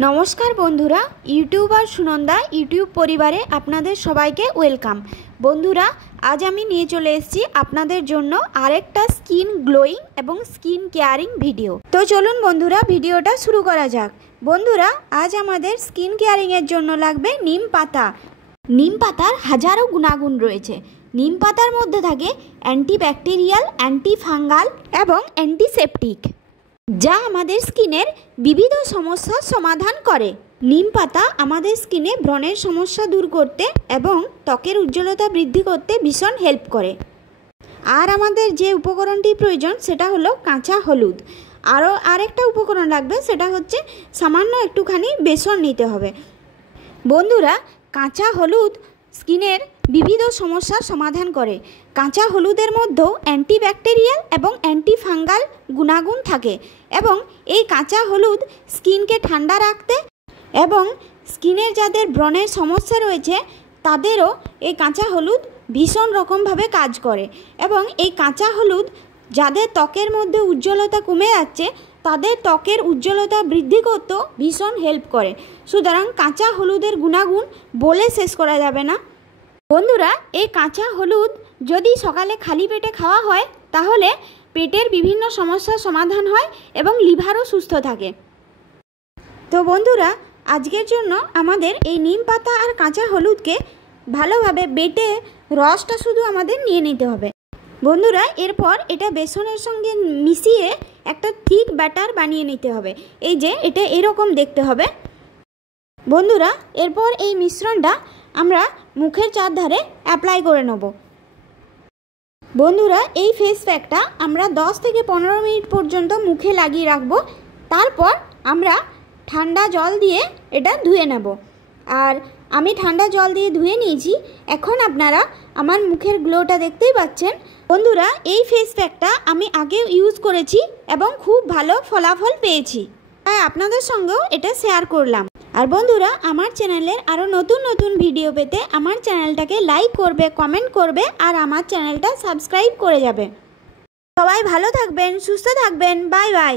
नमस्कार बंधुरा YouTuber Sunanda YouTube परिवारे आपनादेर सबाइके वेलकाम। बंधुरा आज आमी निये चले एसेछि आपनादेर जोन्नो आरेकटा स्किन ग्लोइंग एबं स्किन केयारिंग भिडियो। तो चलुन बंधुरा भिडियोटा शुरू करा जाक। बंधुरा आज आमादेर स्किन केयारिंगेर जोन्नो लागबे नीम पाता। नीम पातार हाजारो गुणागुण रयेछे। नीम पातार मध्य थाके অ্যান্টিব্যাকটেরিয়াল, অ্যান্টিফাঙ্গাল এবং অ্যান্টিসেপটিক, যা আমাদের স্কিনের বিবিধ সমস্যার সমাধান করে। নিম পাতা আমাদের স্কিনে ব্রণের সমস্যা দূর করতে এবং ত্বকের উজ্জ্বলতা বৃদ্ধি করতে ভীষণ হেল্প করে। আর আমাদের যে উপকরণটি প্রয়োজন সেটা হলো কাঁচা হলুদ। আরেকটা উপকরণ লাগবে, সেটা হচ্ছে সামান্য একটুখানি বেসন নিতে হবে। বন্ধুরা, কাঁচা হলুদ স্কিনের বিবিধ সমস্যার সমাধান করে। কাঁচা হলুদের মধ্যেও অ্যান্টিব্যাকটেরিয়াল এবং অ্যান্টিফাঙ্গাল গুণাগুণ থাকে এবং এই কাঁচা হলুদ স্কিনকে ঠান্ডা রাখতে এবং স্কিনের যাদের ব্রণের সমস্যা রয়েছে তাদেরও এই কাঁচা হলুদ ভীষণ রকমভাবে কাজ করে। এবং এই কাঁচা হলুদ যাদের ত্বকের মধ্যে উজ্জ্বলতা কমে যাচ্ছে তাদের ত্বকের উজ্জ্বলতা বৃদ্ধি করতেও ভীষণ হেল্প করে। সুতরাং কাঁচা হলুদের গুণাগুণ বলে শেষ করা যাবে না। বন্ধুরা, এই কাঁচা হলুদ যদি সকালে খালি পেটে খাওয়া হয় তাহলে পেটের বিভিন্ন সমস্যার সমাধান হয় এবং লিভারও সুস্থ থাকে। তো বন্ধুরা, আজকের জন্য আমাদের এই নিম পাতা আর কাঁচা হলুদকে ভালোভাবে বেটে রসটা শুধু আমাদের নিয়ে নিতে হবে। বন্ধুরা, এরপর এটা বেসনের সঙ্গে মিশিয়ে একটা থিক ব্যাটার বানিয়ে নিতে হবে। এই যে এটা এরকম দেখতে হবে। বন্ধুরা, এরপর এই মিশ্রণটা আমরা মুখের চারধারে অ্যাপ্লাই করে নেব। বন্ধুরা, এই ফেস প্যাকটা আমরা 10 থেকে 15 মিনিট পর্যন্ত মুখে লাগিয়ে রাখবো। তারপর আমরা ঠান্ডা জল দিয়ে এটা ধুয়ে নেব। আর আমি ঠান্ডা জল দিয়ে ধুয়ে নিয়েছি। এখন আপনারা আমার মুখের গ্লোটা দেখতেই পাচ্ছেন। বন্ধুরা, এই ফেস প্যাকটা আমি আগেও ইউজ করেছি এবং খুব ভালো ফলাফল পেয়েছি, তাই আপনাদের সঙ্গেও এটা শেয়ার করলাম। আর বন্ধুরা, আমার চ্যানেলের আরও নতুন নতুন ভিডিও পেতে আমার চ্যানেলটাকে লাইক করবে, কমেন্ট করবে আর আমার চ্যানেলটা সাবস্ক্রাইব করে যাবে। সবাই ভালো থাকবেন, সুস্থ থাকবেন। Bye bye.